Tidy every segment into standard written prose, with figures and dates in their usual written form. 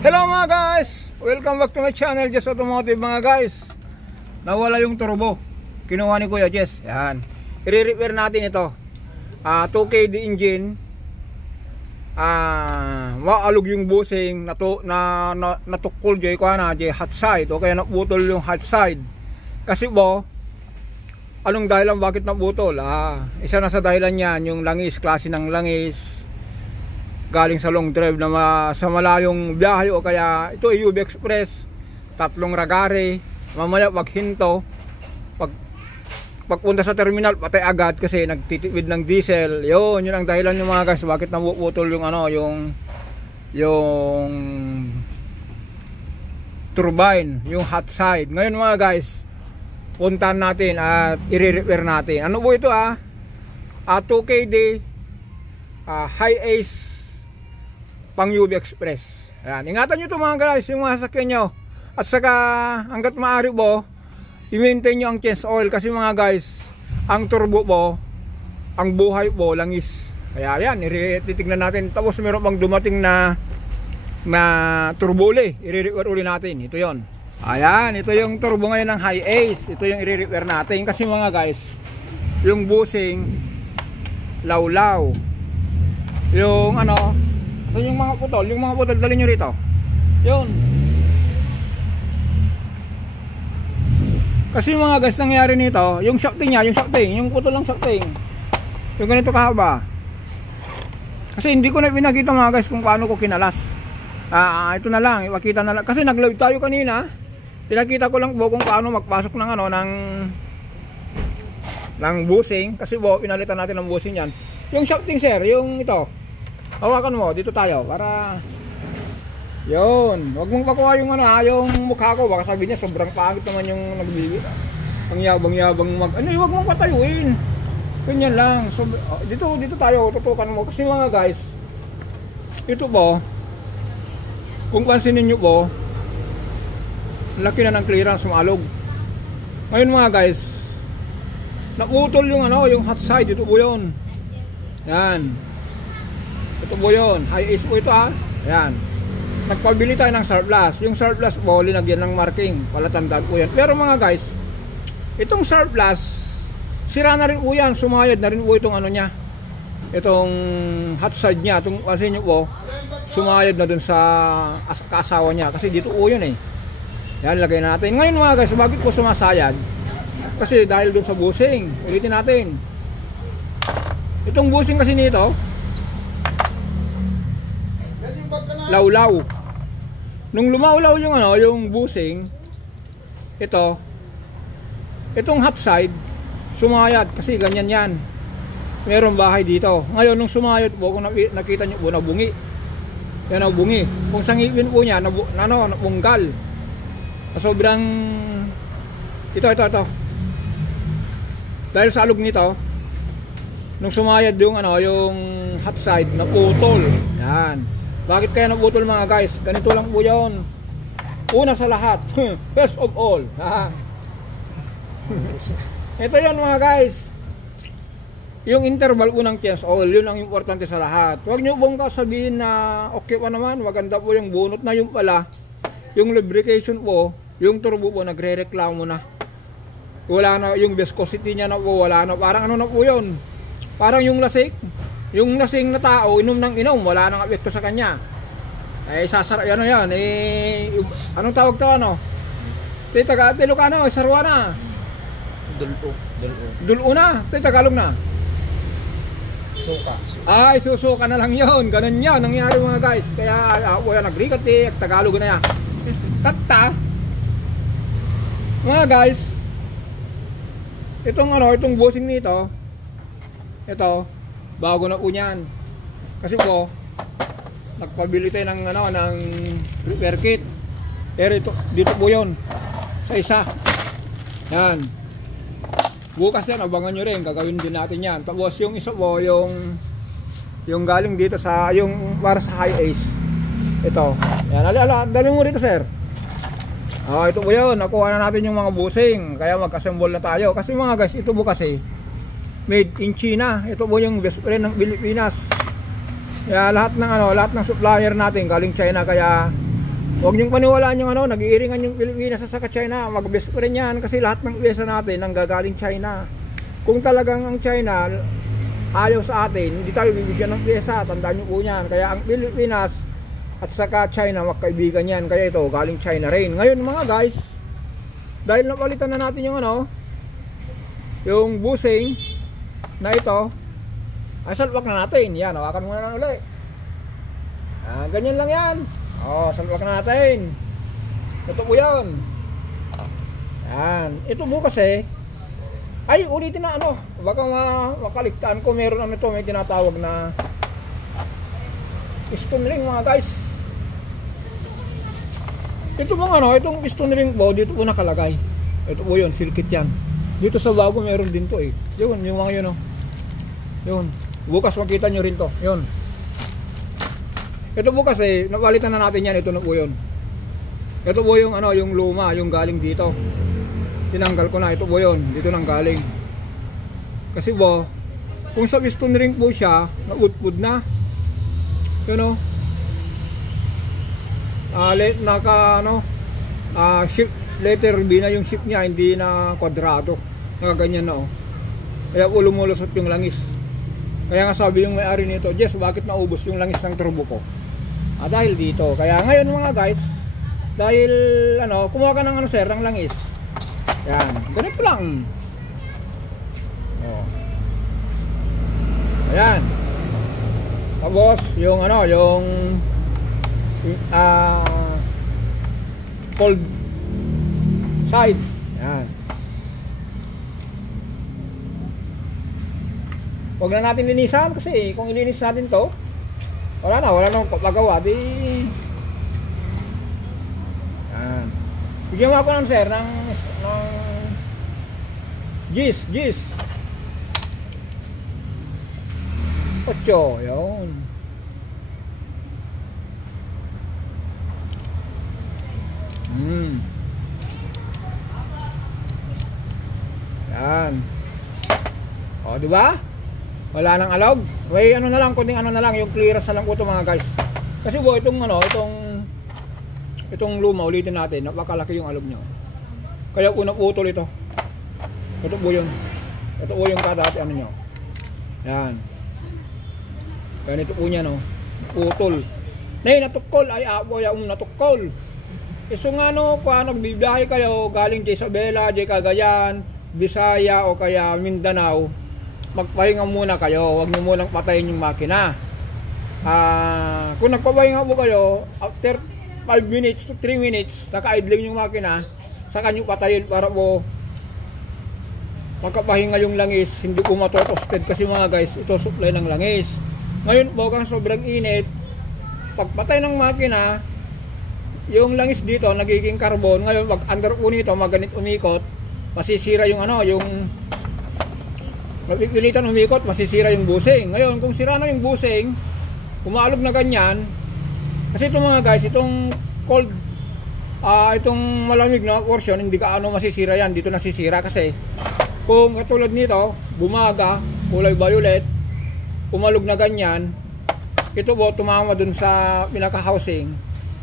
Hello mga guys! Welcome back to my channel, Jess Automotive mga guys. Nawala yung turbo. Kinuha ni Kuya Jess. Yan. I-repair natin ito. 2KD engine. Maalog yung busing. Natukol dyan ko na dyan hot side. O kaya naputol yung hot side. Kasi po, anong dahilan bakit naputol? Isa na sa dahilan yan, yung langis, klase ng langis. Galing sa long drive na sa malayong biyahe o kaya ito ay UB Express, tatlong ragare, mamaya paghinto, pagpunta sa terminal patay agad kasi nagtitipid ng diesel. Yun ang dahilan ng mga guys bakit napuputol yung yung turbine, yung hot side. Ngayon mga guys, puntahan natin at i-repair natin. Ano po ito 2KD high ace pang UB Express. Ayan. Ingatan nyo ito mga guys, yung mga sasakyan nyo. At saka hanggat maaari po, i-maintain nyo ang change oil kasi mga guys, ang turbo po, ang buhay po, langis. Kaya yan, titignan natin. Tapos meron pang dumating na turbole, i-repair uli natin. Ito yon. Ayan, ito yung turbo ngayon ng high ace. Ito yung i-repair natin kasi mga guys, yung busing lawlaw. Yung yung mga putol dali nyo rito. Yun. Kasi mga guys, nangyari nito, yung shafting niya, yung putol ng shafting. Yung ganito kahaba. Kasi hindi ko na pinakita mga guys kung paano ko kinalas. Ito na lang, ipakita na lang. Kasi nag-live tayo kanina. Pinakita ko lang po kung paano magpasok ng ng busing. Kasi po, pinalitan natin ng busing yan. Yung shafting sir, yung ito. Hawakan mo, dito tayo para yun, wag mong pakuha yung yung mukha ko, baka sabi niya sobrang pangit naman yung nagbibigay. Ang yabang-yabang wag mong patayuin. Ganyan lang. So, dito tayo, tutukan mo kasi mga guys, ito po, kung pansinin niyo po, laki na ng clearance sumalog. Ngayon mga guys, naputol yung yung hot side, ito po yun. Yan. Ito po yun, high ace po ito Ayan. Nagpabili tayo ng surplus. Yung surplus po, linagyan ng marking. Palatandaan po yan. Pero mga guys, itong surplus, sira na rin po yan. Sumayad na rin po itong niya. Itong hot side niya. Itong kasi nyo po, sumayad na dun sa kaasawa niya. Kasi dito po yun Yan, lagay natin. Ngayon mga guys, bakit po sumasayad? Kasi dahil dun sa busing. Ulitin natin. Itong busing kasi nito, lawlaw. Nung lumawlaw yung yung busing, itong hot side sumayad kasi ganyan yan. Meron bahay dito. Ngayon nung sumayad po, kung nakita niyo po, nabungi. Yan nabungi. Kung sangipin po niya nabunggal. Sobrang ito. Dahil sa alog nito, nung sumayad yung yung hot side naputol. Yan. Bakit kaya naputol mga guys? Ganito lang po yun. Una sa lahat, first of all. Ito yun mga guys. Yung interval po ng change oil, yun ang importante sa lahat. Huwag nyo pong sabihin na okay pa naman, maganda po yung bunot na yung pala. Yung lubrication po, yung turbo po, nagre-reklamo na. Wala na, yung viscosity niya na po, wala na. Parang na po yun. Parang yung lasik. Yung lasing na tao, inom ng inom, wala nang epekto sa kanya. Sasara, yan. Anong tawag to Tagalog sarwa na. Dulo na. Tagalog na. Suka. Susuka na lang yun. Ganun yan, nangyari mga guys. Kaya, nagrikat Tagalog na yan. Tatta. Mga guys, itong busing nito, ito, bago na po niyan. Kasi po, nagpabili tayo ng repair kit. Pero dito po yun. Sa isa. Yan. Bukas yan, abangan nyo rin. Gagawin din natin yan. Tapos yung isa po, yung galing dito sa, yung para sa high ace. Ito. Yan. Dali mo rito sir. Ito po yun. Nakuha na natin yung mga busing. Kaya mag-assemble na tayo. Kasi mga guys, ito po kasi made in China. Ito po yung best friend ng Pilipinas. Kaya lahat ng supplier natin galing China, kaya Huwag niyong paniwalaan yung ano, nag-iiringan yung Pilipinas sa China. Mag-best pa rin yan kasi lahat ng pyesa natin nanggagaling China. Kung talagang ang China ayaw sa atin, hindi tayo bibigyan ng pyesa. Tandaan niyo po yan. Kaya ang Pilipinas at saka China magkaibigan yan. Kaya ito, galing China rin. Ngayon mga guys, dahil napalitan na natin yung ano, yung busing na ito, ay salpak na natin. Yan, hawakan muna na ulit. Ganyan lang yan. Salpak na natin. Ito po yan. Yan. Ito po kasi, ay ulitin na ano, baka makaligtaan ko, meron ano ito, may tinatawag na piston ring mga guys. Ito po ano, itong piston ring po, dito po nakalagay. Ito po yun, silkit yan. Dito sa bago meron din to eh. Yun, yung mga yun oh. Yun. Bukas makita nyo rin to. Yun. Ito po kasi, napalitan na natin yan. Ito na po yun. Ito po yung ano, yung luma, yung galing dito. Tinanggal ko na. Ito po yun. Dito nang galing. Kasi po, kung sa piston ring po siya, naudpud na. Yun o. Shift, letter B na yung shift niya, hindi na kwadrado. Nakaganyan na o. Kaya po lumulusot yung langis. Kaya nga sabi yung may-ari nito, Jess, bakit naubos yung langis ng turbo ko? Dahil dito. Kaya ngayon mga guys, dahil ano, kumuha ka ng ano sir, ng langis. Yan, ganito lang. Ayan. Tapos yung ano, yung cold side. Yan. Huwag na natin linisan kasi kung ilinis natin to, wala nang papagawa. Di yan. Bigyan mo ako ng sir ng gis 8, yun. Yan. O, di ba? Wala nang alog. May ano na lang, kuning ano na lang, yung clearance na lang po ito mga guys. Kasi po itong ano, itong luma, ulitin natin, napakalaki yung alog niya. Kaya po naputol ito. Ito po yun. Ito po yung kadati ano niya. Yan. Ganito po niya no. Putol. Nay natukol ay aboy ang natukol. Iso nga no, kung nagbibiyahe kayo galing di Isabela, di Cagayan, Bisaya o kaya Mindanao, magpahinga muna kayo. Huwag niyo munang patayin yung makina. Kung nagpapahinga po kayo, after 5 minutes to 3 minutes, naka-idling yung makina, saka nyo patayin para po magkapahinga yung langis, hindi po matotosted kasi mga guys, ito supply ng langis. Ngayon po, kung sobrang init, pagpatay ng makina, yung langis dito nagiging carbon. Ngayon, pag under po nito, maganit umikot, masisira yung ano, yung mapipilitan umikot, masisira yung busing. Ngayon, kung sira na yung busing, umaalog na ganyan, kasi itong mga guys, itong cold, itong malamig na portion, hindi ka ano masisira yan, dito nasisira kasi kung katulad nito, bumaga, kulay violet, umalog na ganyan, ito po tumama dun sa pinaka-housing,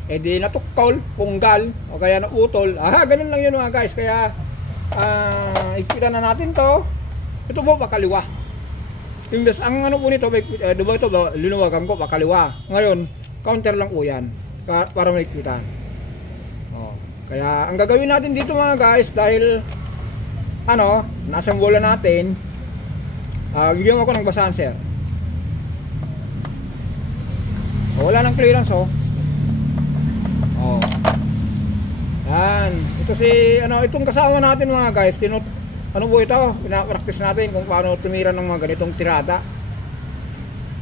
di natukol, punggal, o kaya nautol. Ganun lang yun mga guys. Kaya ikita na natin to. Ito po pakaliwa. Ang ano po nito, diba ito linuwagan ko pakaliwa. Ngayon, counter lang po yan para makikita. Kaya ang gagawin natin dito mga guys, dahil ano, nasa bola natin, bigyan mo ako ng basahan sir. Wala nang clearance yan. Ito si ano, itong kasama natin mga guys, ano po ito, pinapractice natin kung paano tumira ng mga ganitong tirada.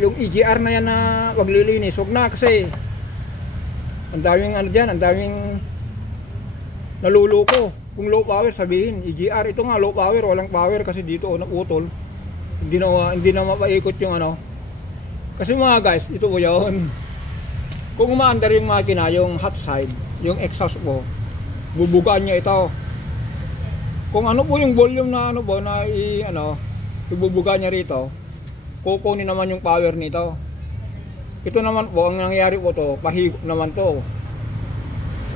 Yung EGR na yan na wag lilinis, wag na kasi ang daming ano dyan, ang daming naluluko. Kung low power sabihin EGR, ito nga low power, walang power kasi dito naputol. Hindi na mapaikot yung ano. Kasi mga guys, ito po yun. Kung umaandar yung makina, yung hot side, yung exhaust po, bubugaan niya ito. Kung ano po yung volume na ano po na ibubuga niya rito, kukunin naman yung power nito. Ito naman po, ang nangyayari po to, pahigop naman to.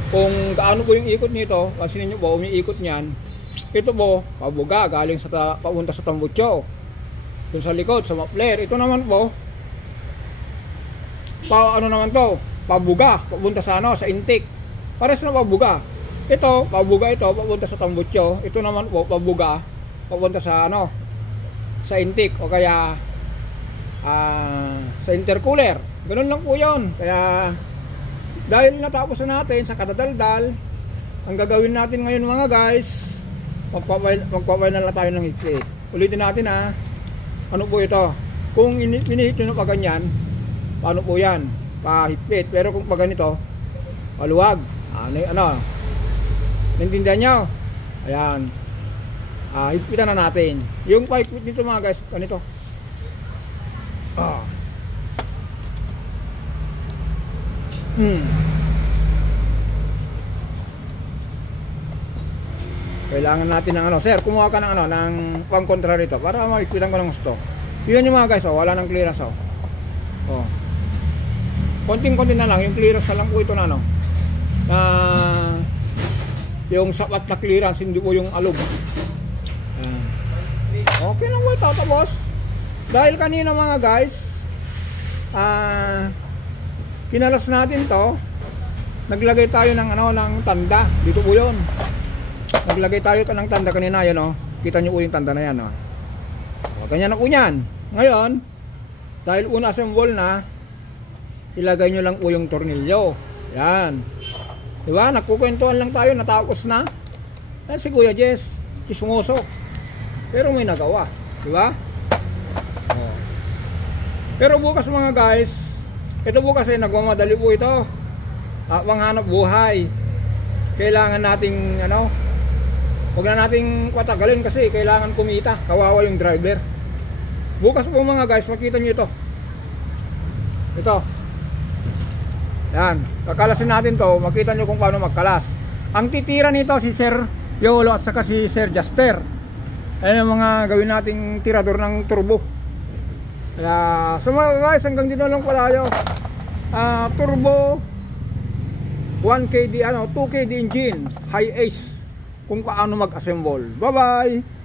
kung gaano po yung ikot nito. Pansinin nyo po, umiikot niyan. Ito po, pabuga, galing sa papunta sa tambutso. Dun sa likod, sa muffler. Ito naman po, ano naman to, pabuga, papunta sa ano, sa intake. Pares na pabuga. Ito, pabuga ito, papunta sa tambutso. Ito naman po, pabuga, papunta sa ano, sa intake o kaya sa intercooler. Ganun lang po yun. Kaya dahil natapos na natin sa kadadaldal, ang gagawin natin ngayon mga guys, magpapail na lang tayo ng higpit. Ulitin natin ha. Ano po ito? Kung pinihit nyo pa ganyan, paano po yan? Pahigpit. Pero kung pa ganito, paluwag. Ano? Naintindihan nyo? Ayan. Higpitan na natin. Yung pahigpit nito mga guys, ganito. Kailangan natin ng ano, sir, kumuha ka ng ano, ng pang-kontra rito para makikita ko ng gusto. Tingnan nyo mga guys, wala nang clearance konting-konti na lang, yung clearance na lang po ito na ano. Na yung sapat na clearance, hindi po yung alog. Okay lang po ito, tapos dahil kanina mga guys, kinalas natin to, naglagay tayo ng ano, ng tanda. Dito po yun. Naglagay tayo ng tanda kanina, yan o. Kita nyo po yung tanda na yan o. Ganyan na po yan. Ngayon, dahil una assemble na, ilagay nyo lang po yung tornilyo. Yan. Diba? Nagkukwentuhan lang tayo, natapos na. Yan si Kuya Jess, kismoso. Pero may nagawa. Diba? Pero bukas mga guys, ito po kasi nagmamadali po ito. Panghanap buhay. Kailangan nating ano, huwag na nating patagalin kasi kailangan kumita. Kawawa yung driver. Bukas po mga guys, makita nyo ito. Ito. Yan. Kakalasin natin to. Makita nyo kung paano magkalas. Ang titira nito si Sir Yolo at saka si Sir Juster. Ayan yung mga gawin nating tirador ng turbo. Kaya, so mga guys, hanggang dito lang pala tayo. Turbo 1KD, 2KD engine, high ace, kung paano mag-assemble. Bye bye!